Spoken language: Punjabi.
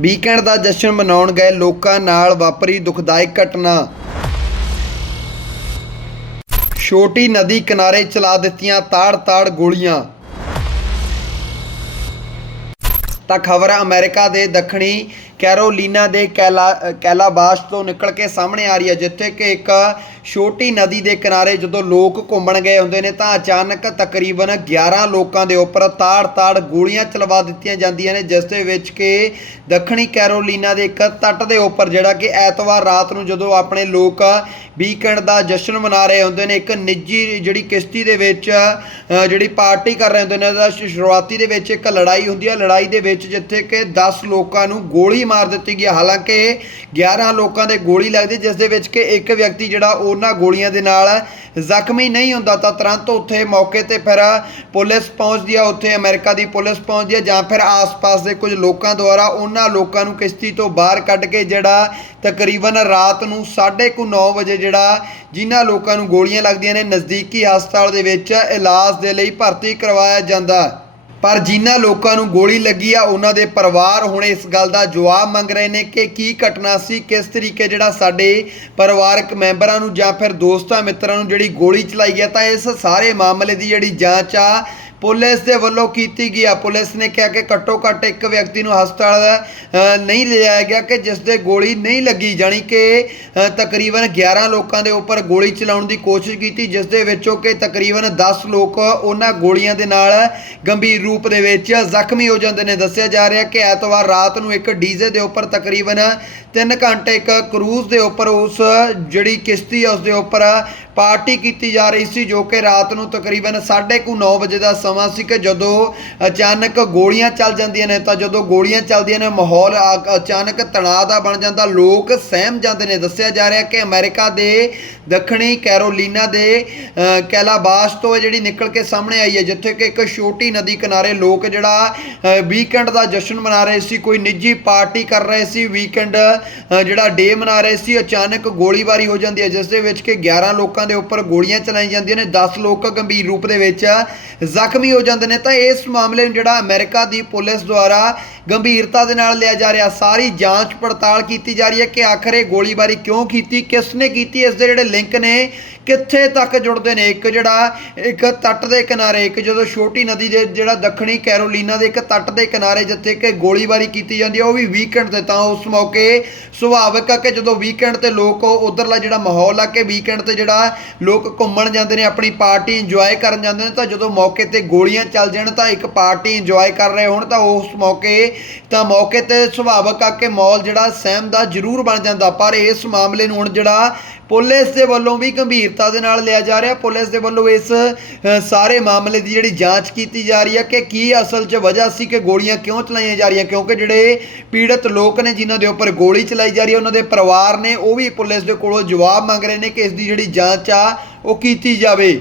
ਵੀਕਐਂਡ ਦਾ ਜਸ਼ਨ ਮਨਾਉਣ ਗਏ ਲੋਕਾਂ ਨਾਲ ਵਾਪਰੀ ਦੁਖਦਾਇਕ ਘਟਨਾ। ਛੋਟੀ ਨਦੀ ਕਿਨਾਰੇ ਚਲਾ ਦਿੱਤੀਆਂ ਤਾੜ-ਤਾੜ ਗੋਲੀਆਂ। ਤਾਂ ਖਬਰ ਅਮਰੀਕਾ ਦੇ ਦੱਖਣੀ ਕੈਰੋਲੀਨਾ ਦੇ ਕੈਲਾ ਕੈਲਾਬਾਸ਼ ਤੋਂ ਨਿਕਲ ਕੇ ਸਾਹਮਣੇ ਆ ਰਹੀ ਹੈ, ਜਿੱਥੇ ਕਿ ਇੱਕ ਛੋਟੀ ਨਦੀ ਦੇ ਕਿਨਾਰੇ ਜਦੋਂ ਲੋਕ ਘੁੰਮਣ ਗਏ ਹੁੰਦੇ ਨੇ, ਤਾਂ ਅਚਾਨਕ ਤਕਰੀਬਨ 11 ਲੋਕਾਂ ਦੇ ਉੱਪਰ ਤਾੜ-ਤਾੜ ਗੋਲੀਆਂ ਚਲਵਾ ਦਿੱਤੀਆਂ ਜਾਂਦੀਆਂ ਨੇ, ਜਿਸ ਦੇ ਵਿੱਚ ਕਿ ਦੱਖਣੀ ਕੈਰੋਲੀਨਾ ਦੇ ਇੱਕ ਤੱਟ ਦੇ ਉੱਪਰ ਜਿਹੜਾ ਕਿ ਐਤਵਾਰ ਰਾਤ ਨੂੰ ਜਦੋਂ ਆਪਣੇ ਲੋਕ ਵੀਕਐਂਡ ਦਾ ਜਸ਼ਨ ਮਨਾ ਰਹੇ ਹੁੰਦੇ ਨੇ, ਇੱਕ ਨਿੱਜੀ ਜਿਹੜੀ ਕਿਸ਼ਤੀ ਦੇ ਵਿੱਚ ਜਿਹੜੀ ਪਾਰਟੀ ਕਰ ਰਹੇ ਹੁੰਦੇ ਨੇ ਤਾਂ ਸ਼ੁਰੂਆਤੀ ਦੇ ਵਿੱਚ ਇੱਕ ਲੜਾਈ ਹੁੰਦੀ ਹੈ, ਲੜਾਈ ਦੇ ਵਿੱਚ ਜਿੱਥੇ ਕਿ 10 ਲੋਕਾਂ ਨੂੰ ਗੋਲੀ ਮਾਰ ਦਿੱਤੀ ਗਈ ਹਾਲਾਂਕਿ 11 ਲੋਕਾਂ ਦੇ ਗੋਲੀ ਲੱਗਦੀ, ਜਿਸ ਦੇ ਵਿੱਚ ਕਿ ਇੱਕ ਵਿਅਕਤੀ ਜਿਹੜਾ ਉਹਨਾਂ ਗੋਲੀਆਂ ਦੇ ਨਾਲ ਜ਼ਖਮੀ ਨਹੀਂ ਹੁੰਦਾ। ਤਾਂ ਤੁਰੰਤ ਉੱਥੇ ਮੌਕੇ ਤੇ ਫਿਰ ਪੁਲਿਸ ਪਹੁੰਚਦੀ ਆ, ਉੱਥੇ ਅਮਰੀਕਾ ਦੀ ਪੁਲਿਸ ਪਹੁੰਚਦੀ ਆ, ਜਾਂ ਫਿਰ ਆਸ-ਪਾਸ ਦੇ ਕੁਝ ਲੋਕਾਂ ਦੁਆਰਾ ਉਹਨਾਂ ਲੋਕਾਂ ਨੂੰ ਕਿਸ਼ਤੀ ਤੋਂ ਬਾਹਰ ਕੱਢ ਕੇ ਜਿਹੜਾ ਤਕਰੀਬਨ ਰਾਤ ਨੂੰ 9:30 ਵਜੇ ਜਿਹੜਾ ਜਿਨ੍ਹਾਂ ਲੋਕਾਂ ਨੂੰ ਗੋਲੀਆਂ ਲੱਗਦੀਆਂ ਨੇ, ਨਜ਼ਦੀਕੀ ਹਸਪਤਾਲ ਦੇ ਵਿੱਚ ਇਲਾਜ ਦੇ ਲਈ ਭਰਤੀ ਕਰਵਾਇਆ ਜਾਂਦਾ। ਪਰ ਜਿਨ੍ਹਾਂ ਲੋਕਾਂ ਨੂੰ ਗੋਲੀ ਲੱਗੀ ਆ, ਉਹਨਾਂ ਦੇ ਪਰਿਵਾਰ ਹੁਣ ਇਸ ਗੱਲ ਦਾ ਜਵਾਬ ਮੰਗ ਰਹੇ ਨੇ ਕਿ ਕੀ ਘਟਨਾ ਸੀ, ਕਿਸ ਤਰੀਕੇ ਜਿਹੜਾ ਸਾਡੇ ਪਰਿਵਾਰਕ ਮੈਂਬਰਾਂ ਨੂੰ ਜਾਂ ਫਿਰ ਦੋਸਤਾਂ ਮਿੱਤਰਾਂ ਨੂੰ ਜਿਹੜੀ ਗੋਲੀ ਚਲਾਈ ਗਿਆ ਤਾਂ ਇਸ ਸਾਰੇ ਮਾਮਲੇ ਦੀ ਜਿਹੜੀ ਜਾਂਚ ਆ ਪੁਲਿਸ ਦੇ ਵੱਲੋਂ ਕੀਤੀ ਗਈ ਆ। ਪੁਲਿਸ ਨੇ ਕਿਹਾ ਕਿ ਘੱਟੋ ਘੱਟ ਇੱਕ ਵਿਅਕਤੀ ਨੂੰ ਹਸਪਤਾਲ ਨਹੀਂ ਲਿਜਾਇਆ ਗਿਆ ਕਿ ਜਿਸ ਦੇ ਗੋਲੀ ਨਹੀਂ ਲੱਗੀ, ਜਾਣੀ ਕਿ ਤਕਰੀਬਨ 11 ਲੋਕਾਂ ਦੇ ਉੱਪਰ ਗੋਲੀ ਚਲਾਉਣ ਦੀ ਕੋਸ਼ਿਸ਼ ਕੀਤੀ, ਜਿਸ ਦੇ ਵਿੱਚੋਂ ਕਿ ਤਕਰੀਬਨ 10 ਲੋਕ ਉਹਨਾਂ ਗੋਲੀਆਂ ਦੇ ਨਾਲ ਗੰਭੀਰ ਰੂਪ ਦੇ ਵਿੱਚ ਜ਼ਖਮੀ ਹੋ ਜਾਂਦੇ ਨੇ। ਦੱਸਿਆ ਜਾ ਰਿਹਾ ਕਿ ਐਤਵਾਰ ਰਾਤ ਨੂੰ ਇੱਕ ਡੀਜ਼ੇ ਦੇ ਉੱਪਰ ਤਕਰੀਬਨ 3 ਘੰਟੇ ਇੱਕ ਕਰੂਜ਼ ਦੇ ਉੱਪਰ ਉਸ ਜਿਹੜੀ ਕਿਸ਼ਤੀ ਆ, ਉਸ ਦੇ ਉੱਪਰ ਪਾਰਟੀ ਕੀਤੀ ਜਾ ਰਹੀ ਸੀ, ਜੋ ਕਿ ਰਾਤ ਨੂੰ ਤਕਰੀਬਨ 9:30 ਵਜੇ ਦਾ ਸਮਾਂ ਸੀ ਕਿ ਜਦੋਂ ਅਚਾਨਕ ਗੋਲੀਆਂ ਚੱਲ ਜਾਂਦੀਆਂ ਨੇ, ਤਾਂ ਜਦੋਂ ਗੋਲੀਆਂ ਚੱਲਦੀਆਂ ਨੇ, ਮਾਹੌਲ ਅਚਾਨਕ ਤਣਾਅ ਦਾ ਬਣ ਜਾਂਦਾ। ਲੋਕ ਸਹਿਮ ਜਾਂਦੇ ਨੇ। ਦੱਸਿਆ ਜਾ ਰਿਹਾ ਕਿ ਅਮਰੀਕਾ ਦੇ ਦੱਖਣੀ ਕੈਰੋਲੀਨਾ ਦੇ ਕੈਲਾਬਾਸ਼ ਤੋਂ ਇਹ ਜਿਹੜੀ ਨਿਕਲ ਕੇ ਸਾਹਮਣੇ ਆਈ ਹੈ, ਜਿੱਥੇ ਕਿ ਇੱਕ ਛੋਟੀ ਨਦੀ ਕਿਨਾਰੇ ਲੋਕ ਜਿਹੜਾ ਵੀਕਐਂਡ ਦਾ ਜਸ਼ਨ ਮਨਾ ਰਹੇ ਸੀ, ਕੋਈ ਨਿੱਜੀ ਪਾਰਟੀ ਕਰ ਰਹੇ ਸੀ, ਵੀਕਐਂਡ ਜਿਹੜਾ ਡੇ ਮਨਾ ਰਹੇ ਸੀ, ਅਚਾਨਕ ਗੋਲੀਬਾਰੀ ਹੋ ਜਾਂਦੀ ਹੈ, ਜਿਸ ਦੇ ਵਿੱਚ ਕਿ 11 ਲੋਕਾਂ ਦੇ ਉੱਪਰ ਗੋਲੀਆਂ ਚਲਾਈਆਂ ਜਾਂਦੀਆਂ ਨੇ 10 ਲੋਕ ਗੰਭੀਰ ਰੂਪ ਦੇ ਵਿੱਚ ਜ਼ਖਮ ਹੋ ਜਾਂਦੇ ਨੇ, ਤਾਂ ਇਸ ਮਾਮਲੇ ਨੂੰ ਜਿਹੜਾ ਅਮਰੀਕਾ ਦੀ ਪੁਲਿਸ ਦੁਆਰਾ ਗੰਭੀਰਤਾ ਦੇ ਨਾਲ ਲਿਆ ਜਾ ਰਿਹਾ, ਸਾਰੀ ਜਾਂਚ ਪੜਤਾਲ ਕੀਤੀ ਜਾ ਰਹੀ ਹੈ ਕਿ ਆਖਰ ਇਹ ਗੋਲੀਬਾਰੀ ਕਿਉਂ ਕੀਤੀ ਕਿਸ ਨੇ ਕੀਤੀ, ਇਸ ਦੇ ਜਿਹੜੇ ਲਿੰਕ ਨੇ, ਕਿੱਥੇ ਤੱਕ ਜੁੜਦੇ ਨੇ? ਇੱਕ ਜਿਹੜਾ, ਇੱਕ ਤੱਟ ਦੇ ਕਿਨਾਰੇ, ਇੱਕ ਜਦੋਂ ਛੋਟੀ ਨਦੀ ਦੇ ਜਿਹੜਾ ਦੱਖਣੀ ਕੈਰੋਲੀਨਾ ਦੇ ਇੱਕ ਤੱਟ ਦੇ ਕਿਨਾਰੇ ਜਿੱਥੇ ਕਿ ਗੋਲੀਬਾਰੀ ਕੀਤੀ ਜਾਂਦੀ ਹੈ, ਉਹ ਵੀ ਵੀਕਐਂਡ ਤੇ, ਤਾਂ ਉਸ ਮੌਕੇ ਸੁਭਾਵਿਕ ਆ ਕਿ ਜਦੋਂ ਵੀਕਐਂਡ ਤੇ ਲੋਕ ਉਧਰਲਾ ਜਿਹੜਾ ਮਾਹੌਲ ਆ ਕਿ ਵੀਕਐਂਡ ਤੇ ਜਿਹੜਾ ਲੋਕ ਘੁੰਮਣ ਜਾਂਦੇ ਨੇ, ਆਪਣੀ ਪਾਰਟੀ ਇੰਜੋਏ ਕਰਨ ਜਾਂਦੇ ਨੇ, ਤਾਂ ਜਦੋਂ ਮੌਕੇ ਤੇ ਗੋਲੀਆਂ ਚੱਲ ਜਾਣ ਤਾਂ ਇੱਕ ਪਾਰਟੀ ਇੰਜੋਏ ਕਰ ਰਹੇ ਹੋਣ ਤਾਂ ਉਸ ਮੌਕੇ ਤਾਂ ਮੌਕੇ ਤੇ ਸੁਭਾਵਿਕ ਆ ਕਿ ਮੌਲ ਜਿਹੜਾ ਸਹਿਮ ਦਾ ਜ਼ਰੂਰ ਬਣ ਜਾਂਦਾ। ਪਰ ਇਸ ਮਾਮਲੇ ਨੂੰ ਹੁਣ ਜਿਹੜਾ ਪੁਲਿਸ ਦੇ ਵੱਲੋਂ ਵੀ ਗੰਭੀਰਤਾ ਦੇ ਨਾਲ ਲਿਆ ਜਾ ਰਿਹਾ। ਪੁਲਿਸ ਦੇ ਵੱਲੋਂ ਇਸ ਸਾਰੇ ਮਾਮਲੇ ਦੀ ਜਿਹੜੀ ਜਾਂਚ ਕੀਤੀ ਜਾ ਰਹੀ ਹੈ ਕਿ ਕੀ ਅਸਲ 'ਚ ਵਜ੍ਹਾ ਸੀ ਕਿ ਗੋਲੀਆਂ ਕਿਉਂ ਚਲਾਈਆਂ ਜਾ ਰਹੀਆਂ। ਕਿਉਂਕਿ ਜਿਹੜੇ ਪੀੜਤ ਲੋਕ ਨੇ ਜਿਨ੍ਹਾਂ ਦੇ ਉੱਪਰ ਗੋਲੀ ਚਲਾਈ ਜਾ ਰਹੀ ਹੈ ਉਹਨਾਂ ਦੇ ਪਰਿਵਾਰ ਨੇ ਉਹ ਵੀ ਪੁਲਿਸ ਦੇ ਕੋਲੋਂ ਜਵਾਬ ਮੰਗ ਰਹੇ ਨੇ ਕਿ ਇਸ ਦੀ ਜਿਹੜੀ ਜਾਂਚ ਆ, ਉਹ ਕੀਤੀ ਜਾਵੇ।